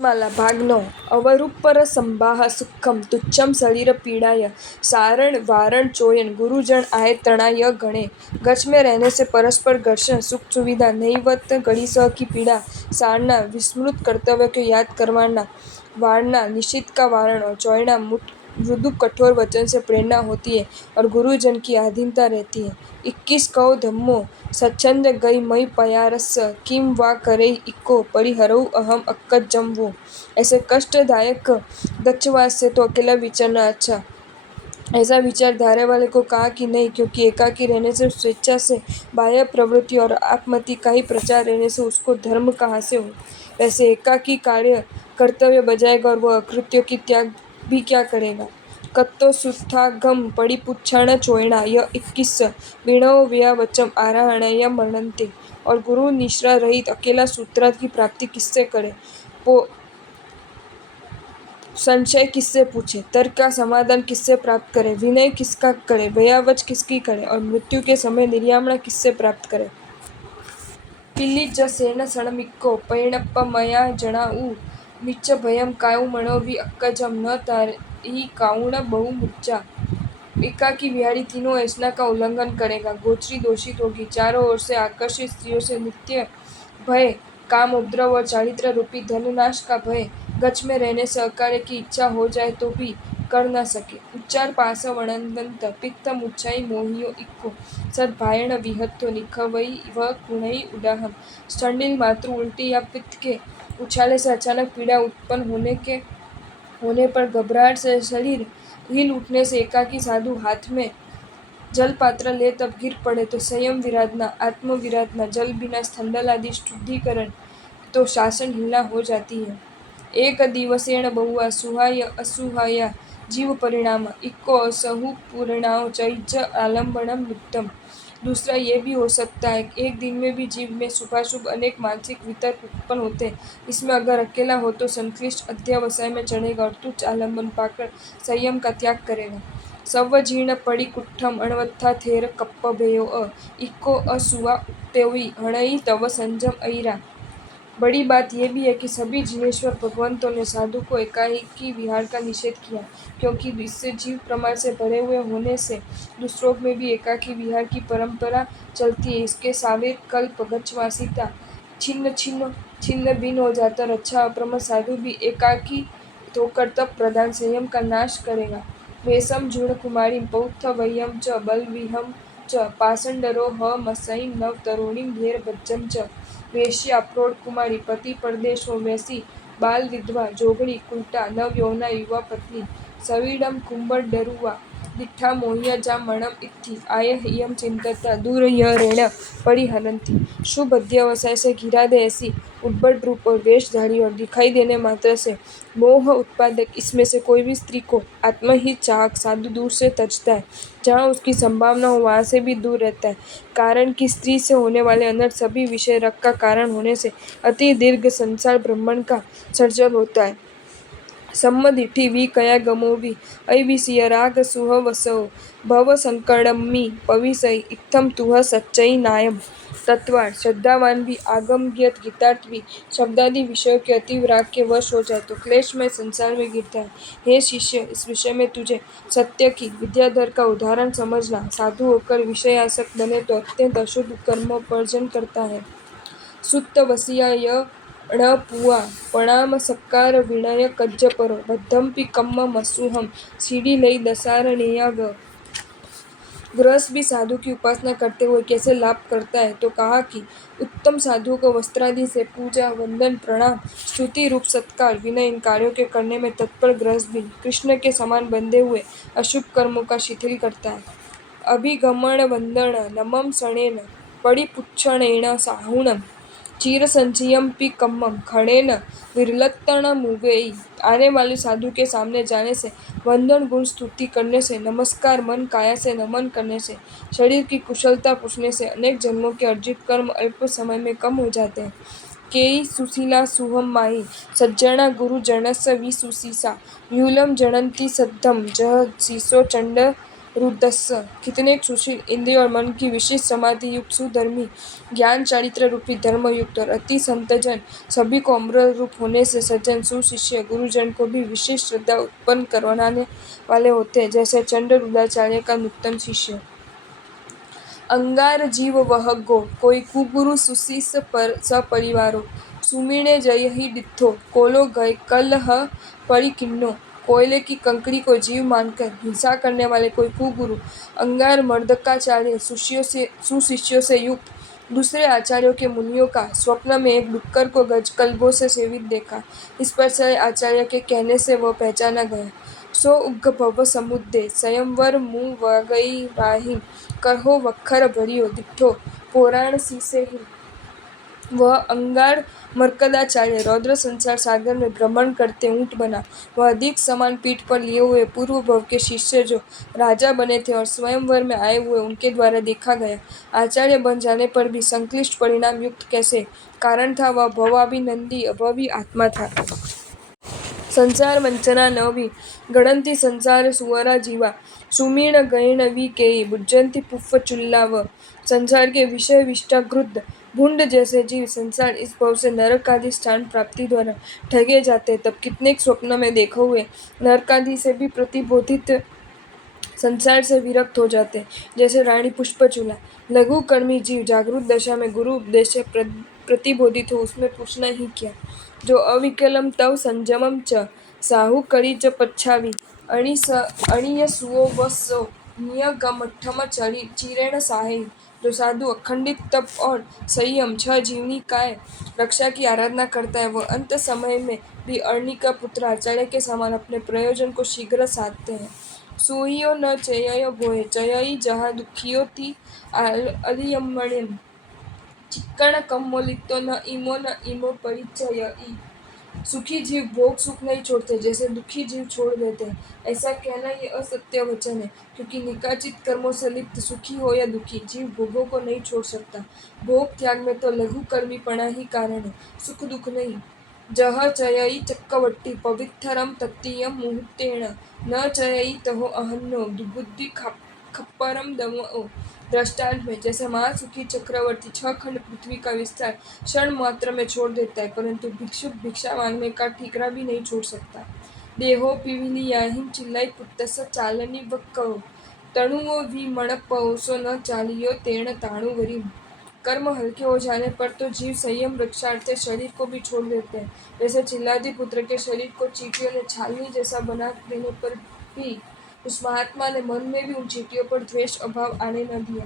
माला भाग 9 अवरूपरसंभाः सुखं तुच्छं शरीरपीड़ाय सारण वारण चोयन गुरुजन आए तणाय गणे। गच्छ में रहने से परस्पर घर्षण सुख सुविधा नहिवत गणिसह की पीड़ा सारना विस्मृत कर्तव्य को याद करवाना वारणा निश्चित का वारण और चौयना मृदु कठोर वचन से प्रेरणा होती है और गुरुजन की अधीनता रहती है। 21 कहो धम्मो स्वच्छंद गई मई पयारस किम वा करे इको परिहरऊ अहम अक्कत जम वो। ऐसे कष्टदायक गच्छवास से तो अकेला विचरना अच्छा। ऐसा विचारधारा वाले को कहा कि नहीं, क्योंकि एकाकी रहने से स्वेच्छा से बाह्य प्रवृत्ति और आत्मति का ही प्रचार रहने से उसको धर्म कहाँ से हो। वैसे एकाकी कार्य कर्तव्य बजाएगा और वह अकृत्यों की त्याग भी क्या करेगा। कत्तो सुस्थागम पड़ी पुच्छाण चोयणा य 21 विणव व्या वचम आराहण या मरणंते। और गुरु निश्रा रहित अकेला सूत्रार्थ की प्राप्ति किससे करे, संशय किससे पूछे, तर्क का समाधान किससे प्राप्त करे, विनय किसका करे, भयावच किसकी करे और मृत्यु के समय निर्यामणा किससे प्राप्त करे। पिल्ली ज सेन सणमिक्को पैणप्पमया जणाऊ निच्च भयम काऊ मणोवी अक्कजम न तारी काउण बहु मुच्चा। एकाकी विहारी तीनों ऐसना का उल्लंघन करेगा, गोचरी दोषित होगी, चारों ओर से आकर्षित स्त्रियों से नित्य भय, काम उपद्रव और चारित्र रूपी धननाश का भय, गच्छ में रहने से अकार्य की इच्छा हो जाए तो भी कर न सके, उच्चार पास वणंदंत पित्त मुच्चाई मोहियो इक्को सद्भायण विहत्यो निखवई व कुणई उदाहम। स्टंडिल मातृ उल्टी या पित्त के उछाले से अचानक पीड़ा उत्पन्न होने पर घबराहट से शरीर हिल उठने से एकाकी साधु हाथ में जल पात्र ले तब गिर पड़े तो संयम विराधना, आत्म विराधना, जल बिना स्थंडल आदि शुद्धिकरण तो शासन हिला हो जाती है। एक दिवसेण बहुआ सुहाय असुहाया जीव परिणाम इक्को असहु पूर्णाओ चैज आलम्बनम नित्यम। दूसरा ये भी हो सकता है एक दिन में भी जीव में शुभाशुभ अनेक मानसिक वितर्क उत्पन्न होते हैं। इसमें अगर अकेला हो तो संक्लिष्ट अध्यावसाय में चढ़ेगा और तुच्छ आलम्बन पाकर संयम का त्याग करेगा। सव्वजीर्ण पड़ी कुट्ठम अणवत्था थेर कप्प भयो इक्को असुआ उक्तेवी हणई तव संजम अईरा। बड़ी बात यह भी है कि सभी जिनेश्वर भगवंतों ने साधु को एकाकी विहार का निषेध किया, क्योंकि इससे जीव प्रमाद से भरे हुए होने से दूसरों में भी एकाकी विहार की परंपरा चलती है। इसके सावेर कल्प गच्छवासिता छिन्न छिन्न छिन्न भिन्न हो जाता और अच्छा अप्रमद साधु भी एकाकी होकर तप प्रधान संयम का नाश करेगा। वेशम जूर्ण कुमारी पौत्थ वह्यम च बलविहम च पाषंडरो ह मसईं नव तरुणीं धेर भज्जम च। वेश्या प्रौढ़ कुमारी पति परदेश हो वैसी बाल विधवा जोगणी कुलटा नव यौवना युवा पत्नी सवीडम कुंभर डरुआ दिट्ठा मोहिया जा मणम इत्थि आय हियम चिंतता दूर यह रेण परिहरंती। शुभ अध्यवसाय से घिरा दे ऐसी उद्भट रूप और वेशधारी और दिखाई देने मात्र से मोह उत्पादक इसमें से कोई भी स्त्री को आत्महित चाहक साधु दूर से तजता है। जहाँ उसकी संभावना हो वहाँ से भी दूर रहता है, कारण कि स्त्री से होने वाले अनर्थ सभी विषय रग का कारण होने से अति दीर्घ संसार ब्रह्मांड का सर्जन होता है। सम्मदिठी वी कया गमोवी अविसिय राग सुह वसो भव संकटम्मी पविसई इत्थम तुह सच्चई नायम। तत्वार्थ श्रद्धावान भी आगमज्ञत गीतार्थ भी शब्दादि विषयों के अति राग के वश हो जाए तो क्लेशमय संसार में गिरता है। हे शिष्य, इस विषय में तुझे सत्य की विद्याधर का उदाहरण समझना। साधु होकर विषयासक्त बने तो अत्यंत अशुभ कर्मोपार्जन करता है। सुत्त वसिया य ण पुआ प्रणाम सत्कार विनय कज्ज परो बद्धम्पि कम्म मसुहम सीढ़ी लई दसारणेया ग। गृहस्थ भी साधु की उपासना करते हुए कैसे लाभ करता है, तो कहा कि उत्तम साधु को वस्त्रादि से पूजा वंदन प्रणाम स्तुति रूप सत्कार विनय इन कार्यों के करने में तत्पर गृहस्थ भी कृष्ण के समान बंधे हुए अशुभ कर्मों का शिथिल करता है। अभिगमन वंदन नमम सणेन पड़िपुच्छणेन साहुणम चीर संचयम पी कम्मम खड़ेन विरलत्तणमुगई। आने वाले साधु के सामने जाने से, वंदन गुण स्तुति करने से, नमस्कार मन काया से नमन करने से, शरीर की कुशलता पूछने से अनेक जन्मों के अर्जित कर्म अल्प समय में कम हो जाते हैं। केई सुशीला सुहम माही सज्जना गुरु जनस विसुसीसा यूलम जनंती सद्धम जह सीसो चंड रुद्रस्य कितने सुशील, इंद्रिय और मन की विशिष्ट समाधि युक्त, सुधर्मी, ज्ञान चारित्र रूपी धर्मयुक्त और अति संतजन, सभी को अमृत रूप होने से सज्जन, सुशिष्य, गुरुजन को भी विशेष श्रद्धा उत्पन्न करवाने वाले होते हैं, जैसे चंड रुद्राचार्य का नूतन शिष्य। अंगार जीव वह गो, कोई कुगुरु सुशिष पर सपरिवारो, सुमीणे जय ही डिठो, कोलो गए कल ह परिकिन्नो, कोयले की कंकड़ी को जीव मानकर हिंसा करने वाले कोई कुगुरु। अंगार मर्दकाचार्य सुशिष्यों से युक्त दूसरे आचार्यों के मुनियों का स्वप्न में एक डुक्कर को गजकल्बों से सेवित देखा। इस पर से आचार्य के कहने से वह पहचाना गया। सो उग्ग भव समुद्दे स्वयंवर मुँह वगई राही, करहो वक्खर भरियो दिठो पुराण सीसे ही। वह अंगार मर्कदाचार्य रौद्र संसार सागर में भ्रमण करते ऊंट बना। वह अधिक समान पीठ पर लिए हुए पूर्व भव के शिष्य जो राजा बने थे और स्वयंवर में आए हुए उनके द्वारा देखा गया। आचार्य बन जाने पर भी संक्लिष्ट परिणाम युक्त कैसे? कारण था वह भवाभिनंदी अभवी आत्मा था। संसार वंचना न भी गणंती संसार सुवरा जीवा, सुमीर्ण गैण वी केई बुझंती पुफ्फ चुल्लाव। संसार के विषय विष्टाग्रुद्ध भुंड जैसे जीव संसार इस भव से नरक आदि स्थान प्राप्ति द्वारा ठगे जाते, तब कितने स्वप्न में देखे हुए नरक आदि से भी प्रतिबोधित संसार से विरक्त हो जाते, जैसे रानी पुष्पचूला। लघु कर्मी जीव जागृत दशा में गुरु उपदेश से प्रतिबोधित हो, उसमें पूछना ही क्या। जो अविकलम तव संयमम च साहु करी च पच्छावी, अणिय सुओ व सो नियगमठम चीरेण साहे। जो साधु अखंडित तप और संयम 6 जीवनी काय रक्षा की आराधना करता है, वह अंत समय में भी अरणि का पुत्र आचार्य के समान अपने प्रयोजन को शीघ्र साधते हैं। सोहियो न चयय भोए चयई जहाँ दुखियो ती अलियमण्यम, चिक्कण कम्मोलितो न इमो परिचयई। सुखी जीव भोग सुख नहीं छोड़ते, जैसे दुखी जीव छोड़ देते हैं। ऐसा कहना ये असत्य वचन है, क्योंकि निकाचित कर्मों से लिप्त सुखी हो या दुखी जीव भोगों को नहीं छोड़ सकता। भोग त्याग में तो लघु कर्मीपणा ही कारण है, सुख दुख नहीं। जह चयई चक्रवर्ती पवित्रम तत्तीयम मुहूर्तेण, न चयई तहो अहन्यो बुद्धि खप्परम दमो। दृष्टांत में जैसे महासुखी चक्रवर्ती 6 खंड पृथ्वी का विस्तार क्षण मात्र में छोड़ देता है, परंतु भिक्षुक भिक्षा मांगने का ठीकरा भी नहीं छोड़ सकता। देहो पिविलियाहिं चिल्लाई पुत्तस चालनी वक्कहो, तणुओ वी मणपहो सो न चालियो तेण ताणुवरी। कर्म हल्के हो जाने पर तो जीव संयम रक्षार्थे शरीर को भी छोड़ देते हैं, जैसे चिल्लादी पुत्र के शरीर को चींटियों ने छालनी जैसा बना देने पर भी उस महात्मा ने मन में भी उन चींटियों पर द्वेष अभाव आने न दिया।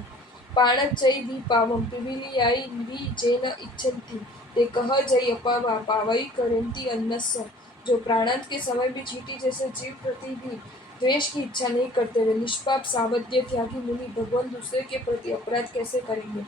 पाणचै वी पावम पिविलियाई वी जेन इच्छन्ति, ते कह जय अपावा पावई करेंति अन्नस्य। जो प्राणांत के समय भी चींटी जैसे जीव प्रति भी द्वेष की इच्छा नहीं करते, वे निष्पाप सावध्य त्यागी मुनि भगवान दूसरे के प्रति अपराध कैसे करेंगे।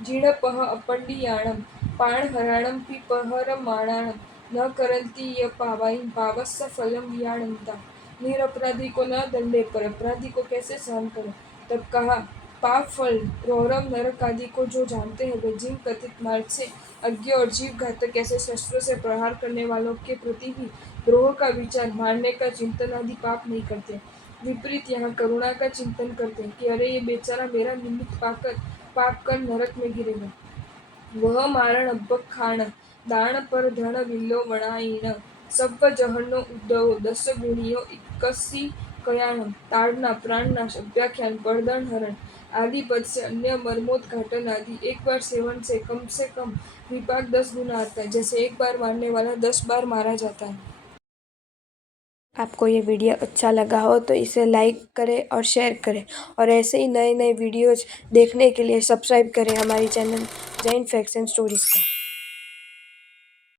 जीणपः अपंडियाणम पाणहराणम पिपहरमाणाणम, न करंती य पावाई पावस्य फलम वियाणंता। निरपराधी को न दंडे पर अपराधी को कैसे सहन करें। तब कहा पाप फल रौरव नरक आदि को जो जानते हैं, वे जिन कथित मार्ग से अज्ञ और जीव घातक कैसे शस्त्रों से प्रहार करने वालों के प्रति भी द्रोह का विचार, मारने का चिंतन आदि पाप नहीं करते। विपरीत यहाँ करुणा का चिंतन करते हैं कि अरे ये बेचारा मेरा निमित्त पाकर पाप कर नरक में गिरेगा। वह मारण अब्बक खाण दाण पर धन विल्लो वणाईण, सब्ब जहन्नो उद्धवो 10 गुणियो इक्कसी कयाणम। ताड़ना प्राणनाश अभ्याख्यान बर्दन हरण आदि पद से अन्य मर्मोद्घाटन आदि एक बार सेवन से कम विपाक 10 गुना आता है, जैसे एक बार मारने वाला 10 बार मारा जाता है। आपको ये वीडियो अच्छा लगा हो तो इसे लाइक करें और शेयर करें, और ऐसे ही नए नए वीडियोज़ देखने के लिए सब्सक्राइब करें हमारी channel Jain facts and stories को।